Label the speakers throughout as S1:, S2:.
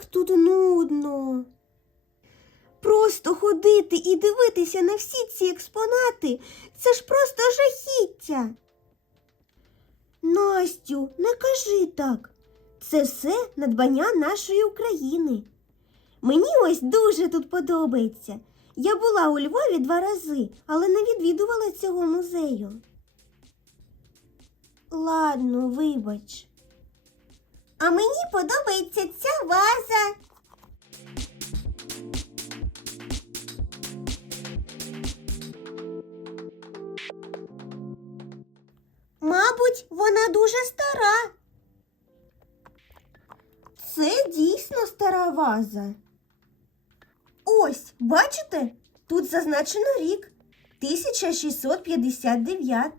S1: Як тут нудно. Просто ходити і дивитися на всі ці експонати це ж просто жахіття. Настю, не кажи так. Це все надбання нашої України. Мені ось дуже тут подобається. Я була у Львові два рази, але не відвідувала цього музею. Ладно, вибач. А мені подобається ця ваза. Мабуть, вона дуже стара. Це дійсно стара ваза. Ось, бачите? Тут зазначено рік 1659.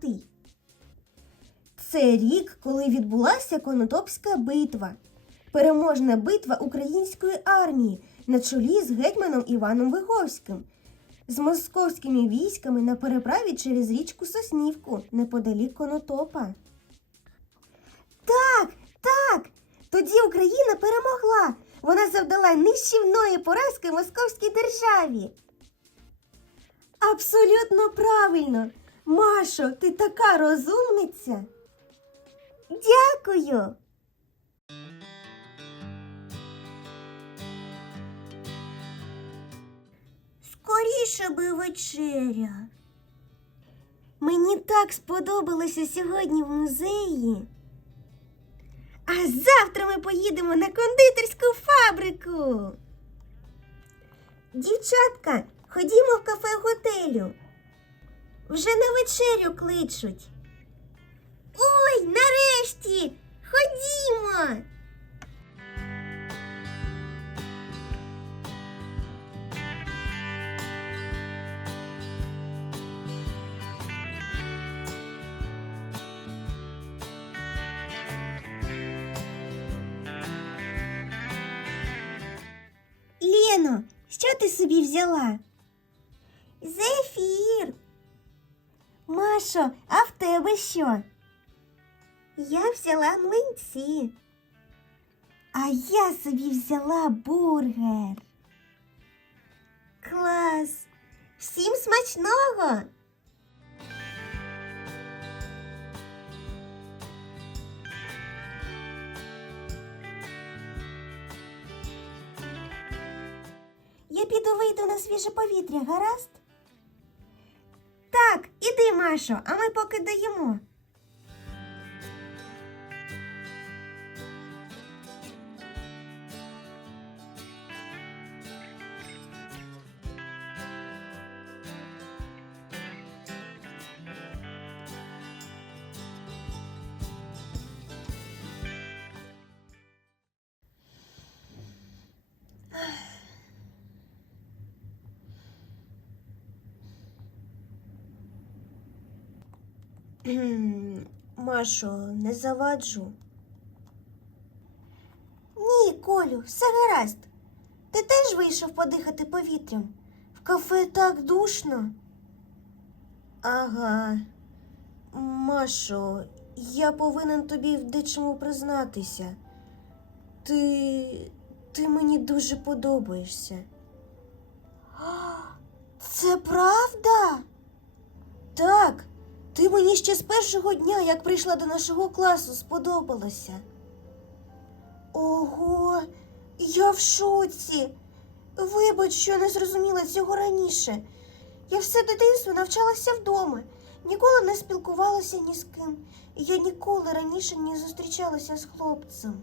S1: Це рік, коли відбулася Конотопська битва, переможна битва української армії на чолі з гетьманом Іваном Виговським, з московськими військами на переправі через річку Соснівку неподалік Конотопа. Так, так. Тоді Україна перемогла. Вона завдала нищівної поразки московській державі. Абсолютно правильно. Машо, ти така розумниця. Дякую. Скоріше би вечеря. Мені так сподобалося сьогодні в музеї. А завтра ми поїдемо на кондитерську фабрику. Дівчатка, ходімо в кафе готелю. Вже на вечерю кличуть. Ой, нарешті! Ходімо. Лено, що ти собі взяла? Зефір. Машо, а в тебе що? Я взяла млинці. А я собі взяла бургер. Клас! Всім смачного! Я піду вийду на свіже повітря, гаразд? Так, іди, Машо, а ми поки доїмо. Машо, не заваджу. Ні, Колю, все гаразд. Ти теж вийшов подихати повітрям. В кафе так душно. Ага. Машо, я повинен тобі в дечому признатися. Ти. ти мені дуже подобаєшся. Це правда? Так. Ти мені ще з першого дня, як прийшла до нашого класу, сподобалася. Ого, я в шоці. Вибач, що не зрозуміла цього раніше. Я все дитинство навчалася вдома, ніколи не спілкувалася ні з ким. Я ніколи раніше не зустрічалася з хлопцем.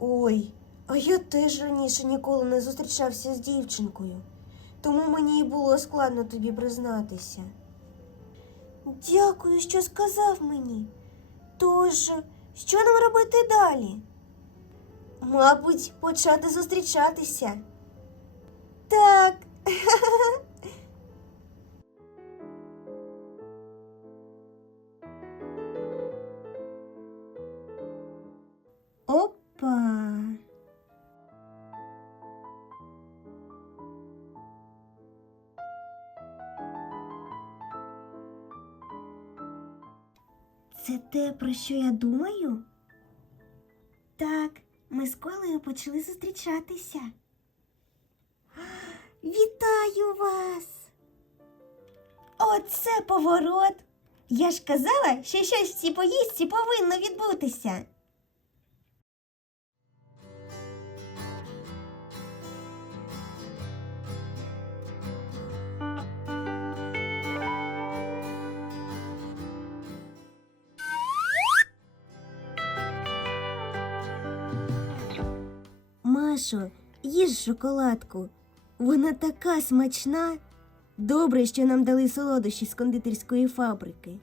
S1: Ой, а я теж раніше ніколи не зустрічався з дівчинкою, тому мені й було складно тобі признатися. Дякую, що сказав мені. Тож, що нам робити далі? Мабуть, почати зустрічатися. Так. те, про що я думаю? Так, ми з Колею почали зустрічатися. Вітаю вас! Оце поворот! Я ж казала, що щось в цій поїздці повинно відбутися. Машо, їж шоколадку. Вона така смачна. Добре, що нам дали солодощі з кондитерської фабрики.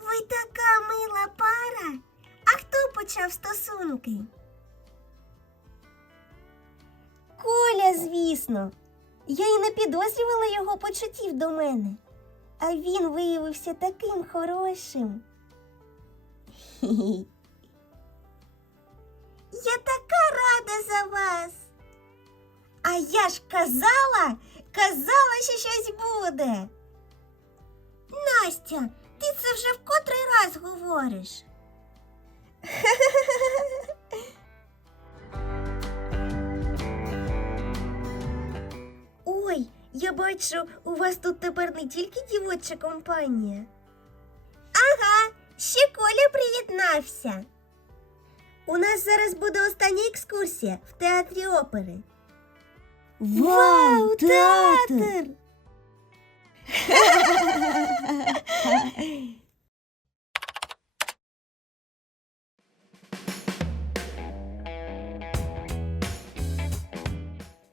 S1: Ви така мила пара. А хто почав стосунки? Коля, звісно. Я і не підозрювала його почуттів до мене. А він виявився таким хорошим. Я така рада за вас. А я ж казала, казала, що щось буде. Настя, ти це вже в котрий раз говориш. я бачу, у вас тут тепер не тільки дівоча компанія. Ага, ще Коля приєднався. У нас зараз буде остання екскурсія в театрі опери. Вау, театр!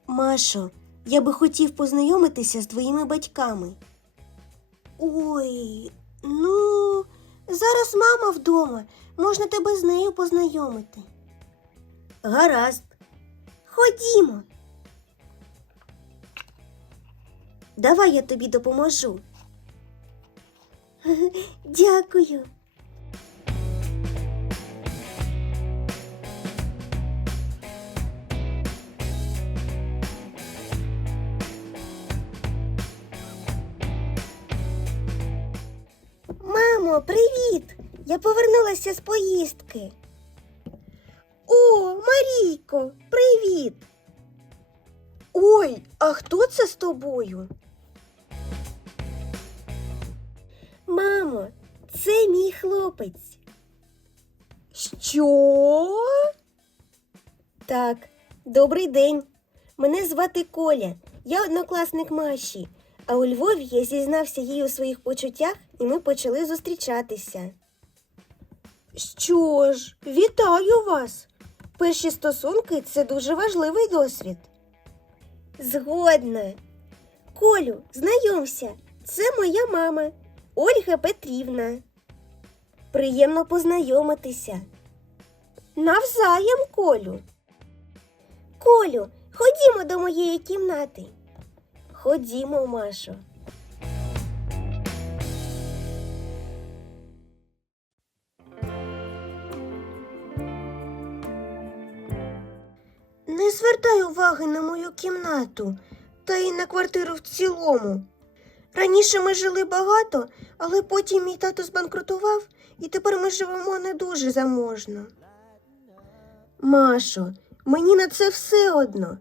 S1: Машо, я би хотів познайомитися з твоїми батьками. Ой, ну, зараз мама вдома. Можна тебе з нею познайомити. Гаразд. Ходімо. Давай я тобі допоможу. Дякую. Привіт! Я повернулася з поїздки. О, Марійко, привіт. Ой, а хто це з тобою? Мамо, це мій хлопець. Що? Так, добрий день. Мене звати Коля. Я однокласник Маші. А у Львові я зізнався їй у своїх почуттях, і ми почали зустрічатися. Що ж, вітаю вас. Перші стосунки це дуже важливий досвід. Згодна. Колю, знайомся, це моя мама Ольга Петрівна. Приємно познайомитися. Навзаєм, Колю. Колю, ходімо до моєї кімнати. Ходімо, Машо. Звертай уваги на мою кімнату та й на квартиру в цілому. Раніше ми жили багато, але потім мій тато збанкрутував, і тепер ми живемо не дуже заможно. Машо, мені на це все одно.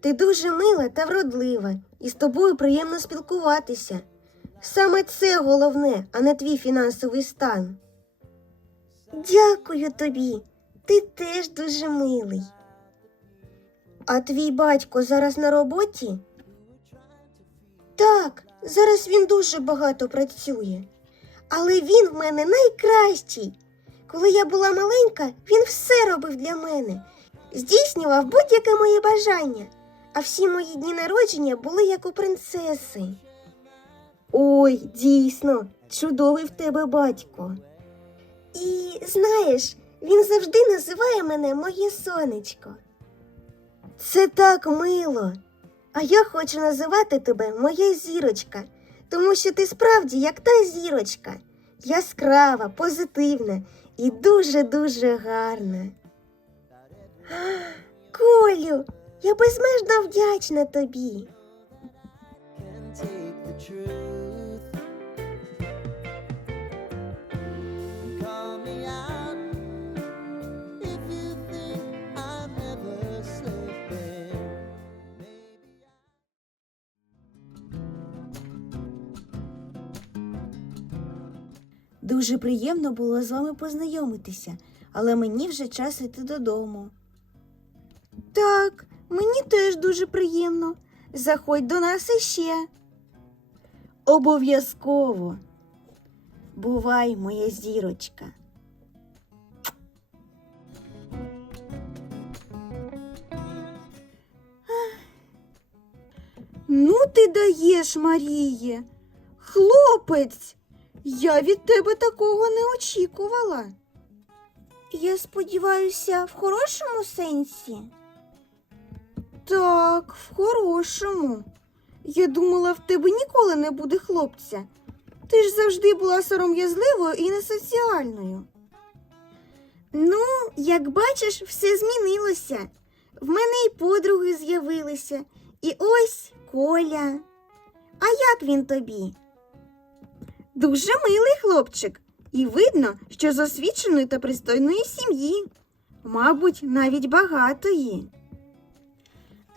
S1: Ти дуже мила та вродлива, і з тобою приємно спілкуватися. Саме це головне, а не твій фінансовий стан. Дякую тобі. Ти теж дуже милий. А твій батько зараз на роботі? Так, зараз він дуже багато працює. Але він в мене найкращий. Коли я була маленька, він все робив для мене, здійснював будь-яке моє бажання, а всі мої дні народження були як у принцеси. Ой, дійсно, чудовий в тебе батько. І знаєш, він завжди називає мене моє сонечко. Це так мило. А я хочу називати тебе моя зірочка, тому що ти справді як та зірочка, яскрава, позитивна і дуже-дуже гарна. Колю, я безмежно вдячна тобі.
S2: Call me out. Дуже приємно було з вами познайомитися, але мені вже час йти додому. Так, мені теж дуже приємно. Заходь до нас іще. Обов'язково. Бувай, моя зірочка. Ну, ти даєш, Маріє. Хлопець, я від тебе такого не очікувала.
S1: Я сподіваюся, в хорошому сенсі.
S2: Так, в хорошому. Я думала, в тебе ніколи не буде хлопця. Ти ж завжди була сором'язливою і несоціальною. Ну, як бачиш, все змінилося. В мене і подруги з'явилися, і ось Коля. А як він тобі? Дуже милий хлопчик, і видно, що з освіченої та пристойної сім'ї, мабуть, навіть багатої.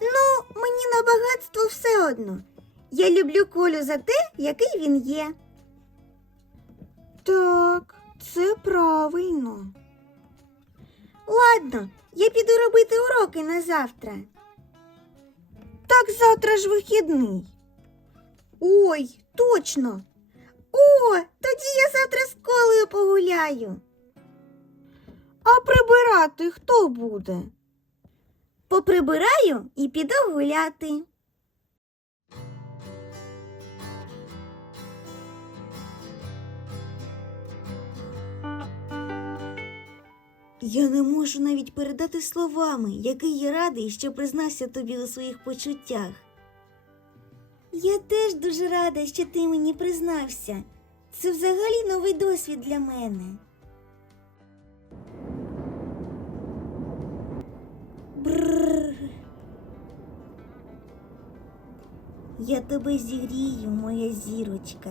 S2: Ну, мені на багатство все одно. Я люблю Колю за те, який він є. Так, це правильно. Ладно, я піду робити уроки на завтра. Так завтра ж вихідний. Ой, точно. О, тоді я завтра з колею погуляю. А прибирати хто буде? Поприбираю і піду гуляти. Я не можу навіть передати словами, який я радий, що признався тобі у своїх почуттях. Я теж дуже рада, що ти мені признався. Це взагалі новий досвід для мене. Бррр. Я тебе зігрію, моя зірочка.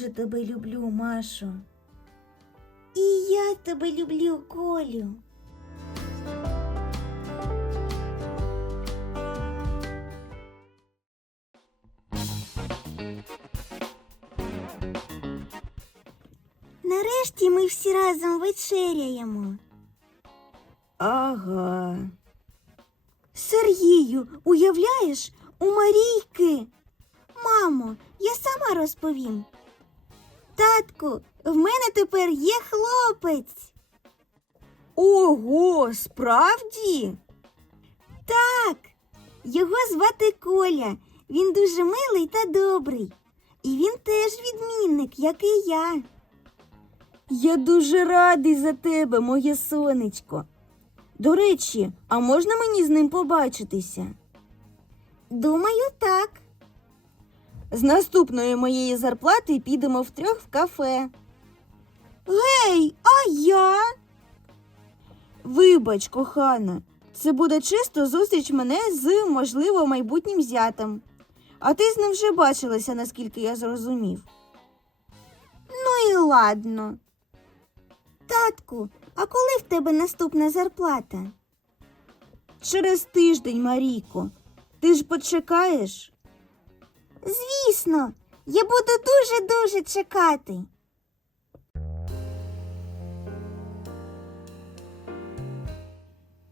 S2: Дуже тебе люблю, Машо. І я тебе люблю, Колю. Нарешті ми всі разом вечеряємо. Ага. Сергію, уявляєш, у Марійки. Мамо, я сама розповім. Татку, в мене тепер є хлопець. Ого, справді? Так, його звати Коля. Він дуже милий та добрий. І він теж відмінник, як і я. Я дуже радий за тебе, моє сонечко. До речі, а можна мені з ним побачитися? Думаю, так. З наступної моєї зарплати підемо втрьох в кафе. Гей, а я? Вибач, кохана, це буде чисто зустріч мене з, можливо, майбутнім зятем. А ти з ним вже бачилася, наскільки я зрозумів. Ну і ладно. Татку, а коли в тебе наступна зарплата? Через тиждень, Марійко. Ти ж почекаєш? Звісно, я буду дуже-дуже чекати.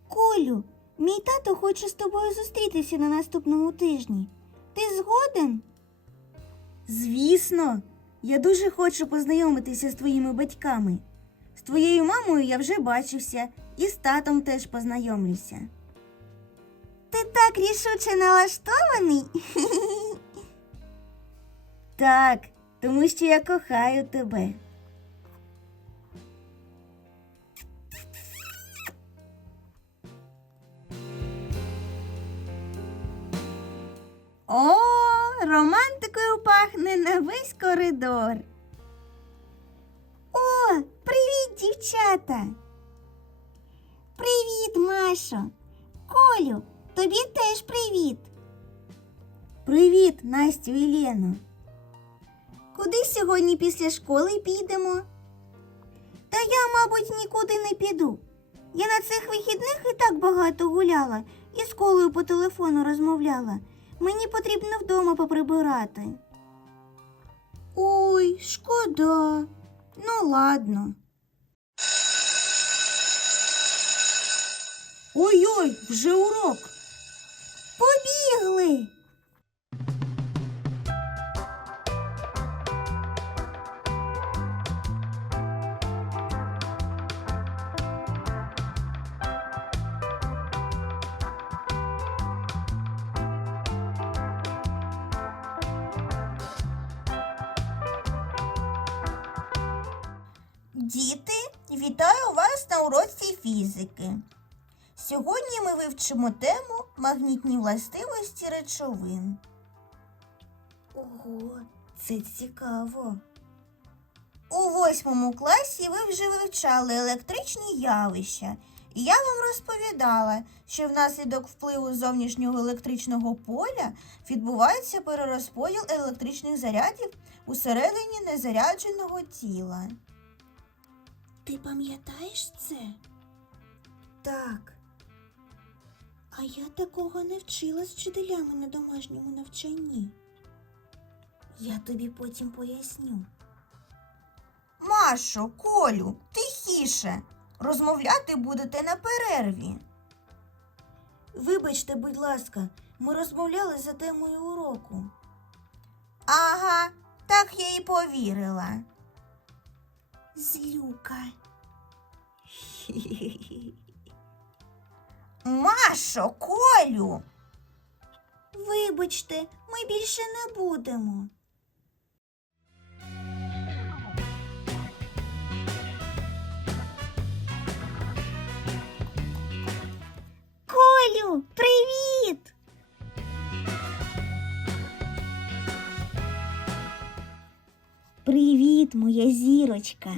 S2: Колю, мій тато хоче з тобою зустрітися на наступному тижні. Ти згоден? Звісно, я дуже хочу познайомитися з твоїми батьками. З твоєю мамою я вже бачився і з татом теж познайомлюся. Ти так рішуче налаштований? Так, тому що я кохаю тебе. О, романтикою пахне на весь коридор. О, привіт, дівчата. Привіт, Машо. Колю, тобі теж привіт. Привіт, Настю і Лену. Куди сьогодні після школи підемо? Та я, мабуть, нікуди не піду.
S1: Я на цих вихідних і так багато гуляла і з колою по телефону розмовляла. Мені потрібно вдома поприбирати. Ой, шкода. Ну, ладно. Ой-ой, вже урок. Побігли.
S2: Фізики. Сьогодні ми вивчимо тему магнітні властивості речовин.
S1: Ого, це цікаво.
S2: У восьмому класі ви вже вивчали електричні явища, і я вам розповідала, що внаслідок впливу зовнішнього електричного поля відбувається перерозподіл електричних зарядів усередині незарядженого тіла.
S1: Ти пам'ятаєш це? Так. А я такого не вчила з вчителями на домашньому навчанні. Я тобі потім поясню.
S2: Машо, Колю, тихіше. Розмовляти будете на перерві.
S1: Вибачте, будь ласка, ми розмовляли за темою уроку.
S2: Ага, так я і повірила.
S1: Злюка.
S2: Машо, Колю.
S1: Вибачте, ми більше не будемо. Колю, привіт! Привіт, моя зірочка.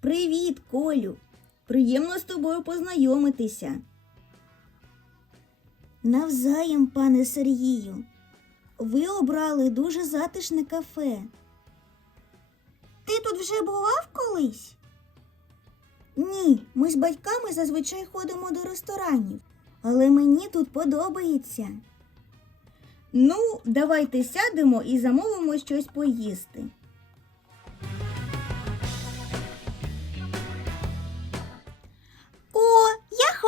S1: Привіт, Колю. Приємно з тобою познайомитися. Навзаєм, пане Сергію. Ви обрали дуже затишне кафе. Ти тут вже бував колись? Ні, ми з батьками зазвичай ходимо до ресторанів, але мені тут подобається. Ну, давайте сядемо і замовимо щось поїсти.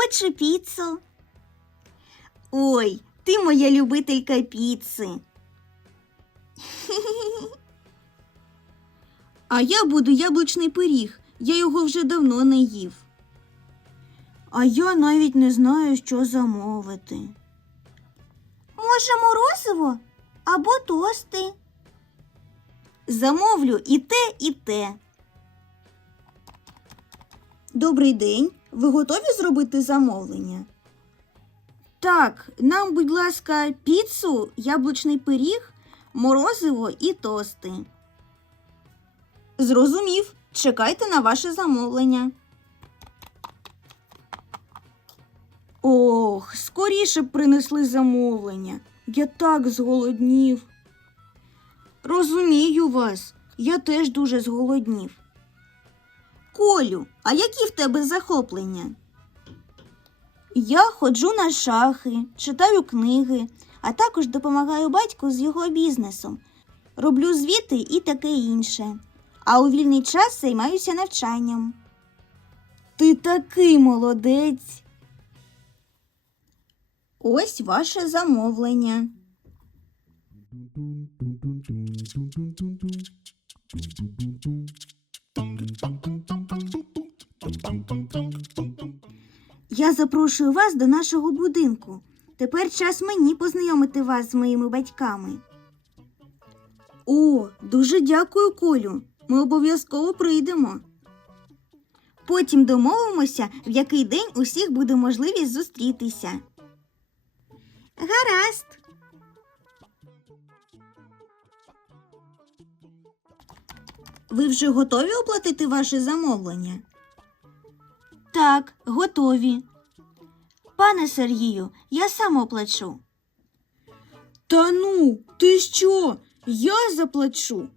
S1: Хочу піцу. Ой, ти моя любителька піци. А я буду яблучний пиріг. Я його вже давно не їв. А я навіть не знаю, що замовити. Може, морозиво або тости. Замовлю і те, і те. Добрий день. Ви готові зробити замовлення? Так, нам, будь ласка, піцу, яблучний пиріг, морозиво і тости. Зрозумів. Чекайте на ваше замовлення. Ох, скоріше б принесли замовлення. Я так зголоднів. Розумію вас, я теж дуже зголоднів. Колю, а які в тебе захоплення? Я ходжу на шахи, читаю книги, а також допомагаю батьку з його бізнесом. Роблю звіти і таке інше. А у вільний час займаюся навчанням. Ти такий молодець. Ось ваше замовлення. Я запрошую вас до нашого будинку. Тепер час мені познайомити вас з моїми батьками. О, дуже дякую, Колю. Ми обов'язково прийдемо. Потім домовимося, в який день усіх буде можливість зустрітися. Гаразд. Ви вже готові оплатити ваше замовлення? Так, готові. Пане Сергію, я сам оплачу. Та ну, ти що? Я заплачу.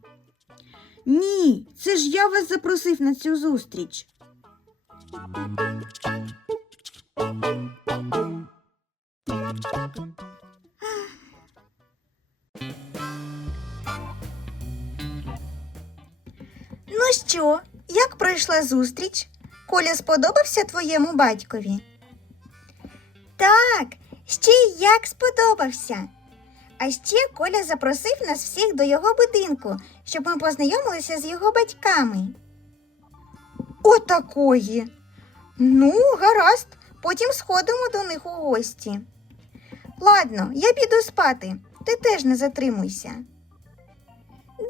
S1: Ні, це ж я вас запросив на цю зустріч. Ну що, як пройшла зустріч? Коля сподобався твоєму батькові? Так, ще й як сподобався. А ще Коля запросив нас всіх до його будинку, щоб ми познайомилися з його батьками. Отакої. Ну, гаразд, потім сходимо до них у гості. Ладно, я піду спати, ти теж не затримуйся.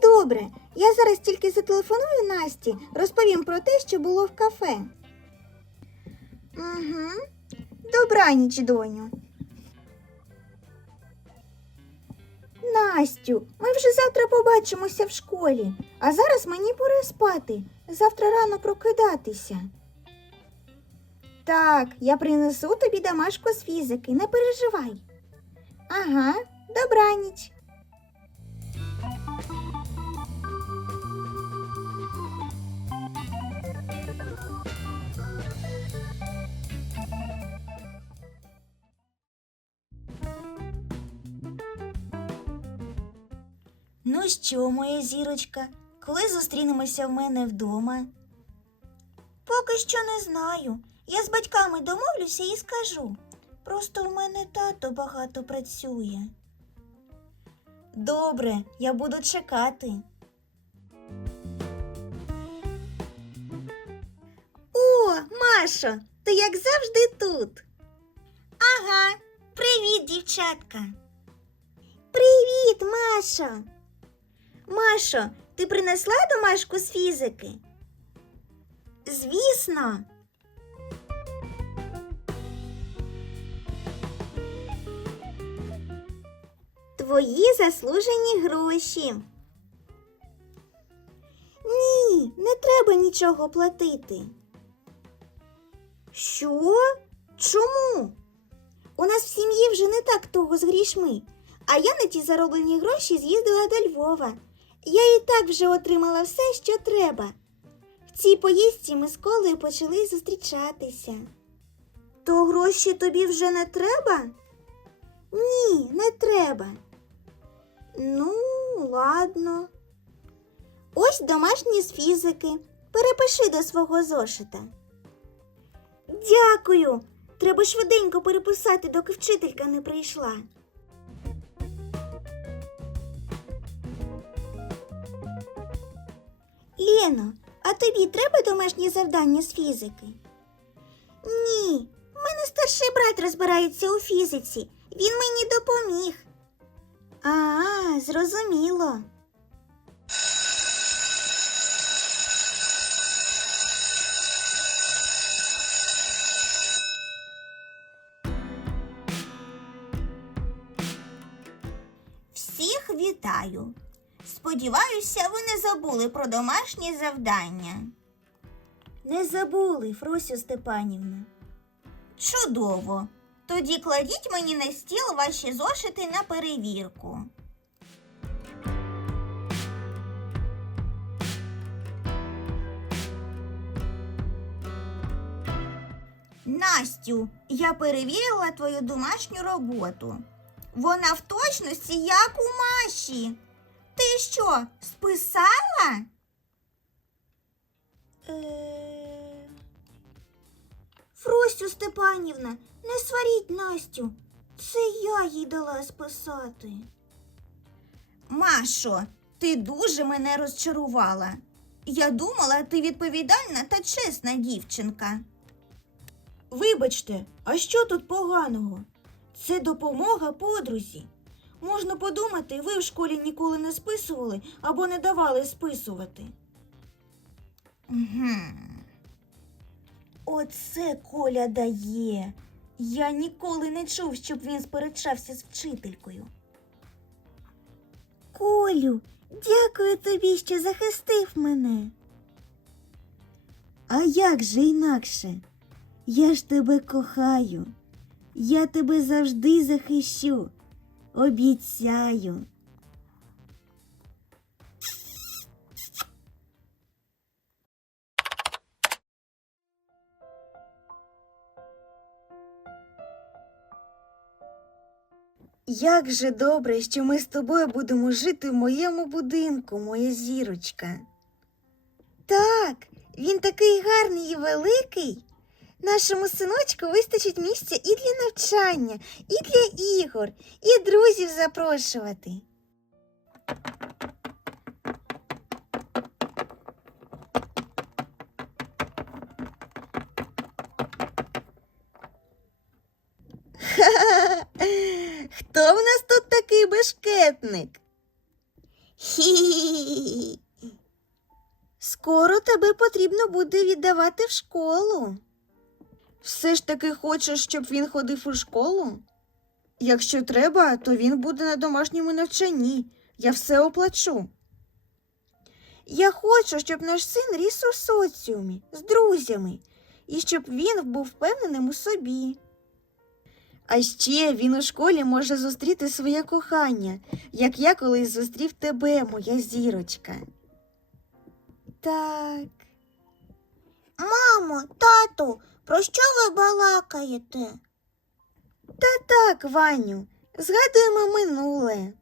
S1: Добре, я зараз тільки зателефоную Насті, розповім про те, що було в кафе. Угу. Добраніч, доню. Настю, ми вже завтра побачимося в школі, а зараз мені пора спати. Завтра рано прокидатися. Так, я принесу тобі домашку з фізики, не переживай. Ага, добраніч. Ну що, моя зірочка, коли зустрінемося в мене вдома? Поки що не знаю. Я з батьками домовлюся і скажу. Просто в мене тато багато працює. Добре, я буду чекати. О, Машо, ти як завжди тут. Ага, привіт, дівчатка. Привіт, Машо. Машо, ти принесла домашку з фізики? Звісно. Твої заслужені гроші. Ні, не треба нічого платити. Що? Чому? У нас в сім'ї вже не так туго з грішми, а я на ті зароблені гроші з'їздила до Львова. Я і так вже отримала все, що треба. В цій поїздці ми з колею почали зустрічатися. То гроші тобі вже не треба? Ні, не треба. Ну, ладно. Ось домашні з фізики. Перепиши до свого зошита. Дякую. Треба швиденько переписати, доки вчителька не прийшла. Лєно, а тобі треба домашні завдання з фізики? Ні, мене старший брат розбирається у фізиці. Він мені допоміг. А, зрозуміло. Всіх вітаю. Сподіваюся, ви не забули про домашні завдання. Не забули, Фросю Степанівна. Чудово. Тоді кладіть мені на стіл ваші зошити на перевірку. Настю, я перевірила твою домашню роботу. Вона в точності як у Маші. Ти що, списала? Е... Фросю Степанівна, не сваріть Настю. Це я їй дала списати. Машо, ти дуже мене розчарувала. Я думала, ти відповідальна та чесна дівчинка. Вибачте, а що тут поганого? Це допомога подрузі. Можна подумати, ви в школі ніколи не списували або не давали списувати. Угу. Оце Коля дає. Я ніколи не чув, щоб він сперечався з вчителькою. Колю, дякую тобі, що захистив мене. А як же інакше? Я ж тебе кохаю. Я тебе завжди захищу обіцяю. Як же добре, що ми з тобою будемо жити в моєму будинку, моя зірочка. Так, він такий гарний і великий. Нашому синочку вистачить місця і для навчання, і для ігор, і друзів запрошувати. Хто в нас тут такий бешкетник? Скоро тебе потрібно буде віддавати в школу. Все ж таки хочеш, щоб він ходив у школу? Якщо треба, то він буде на домашньому навчанні. Я все оплачу. Я хочу, щоб наш син ріс у соціумі з друзями, і щоб він був впевненим у собі. А ще він у школі може зустріти своє кохання, як я колись зустрів тебе, моя зірочка. Так.
S2: Мамо, тату, про що ви балакаєте?
S1: Та так, Ваню, згадуємо минуле.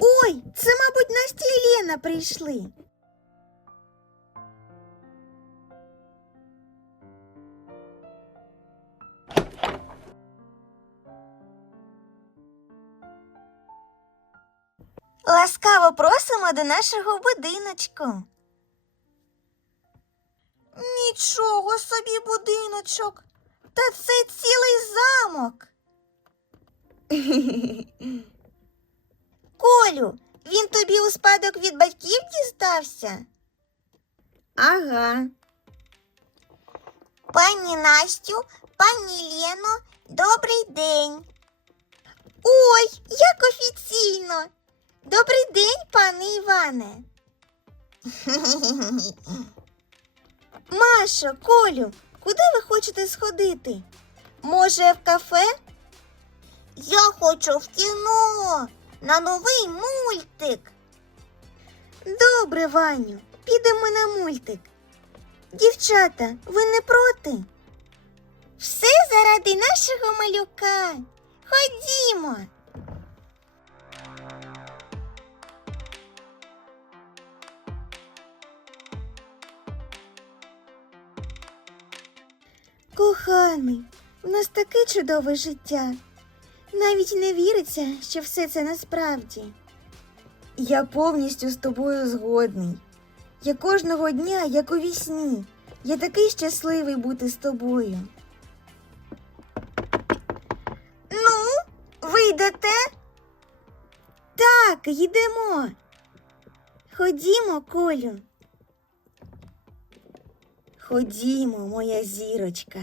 S1: Ой, це, мабуть, Настя і Лена прийшли. Ласкаво просимо до нашого будиночку. Нічого собі будиночок. Та це цілий замок. Колю, він тобі у спадок від батьків дістався? Ага.
S2: Пані Настю, пані Лено, добрий день.
S1: Ой, як офіційно. Добрий день, пане Іване. Машо, Колю, куди ви хочете сходити? Може, в кафе?
S2: Я хочу в кіно на новий мультик.
S1: Добре, Ваню, підемо на мультик. Дівчата, ви не проти? Все заради нашого малюка. Ходімо. Коханий, у нас таке чудове життя. Навіть не віриться, що все це насправді. Я повністю з тобою згодний. Я кожного дня, як у вісні, я такий щасливий бути з тобою. Ну, ви йдете? Так, йдемо. Ходімо, Колю. Ходімо, моя зірочка.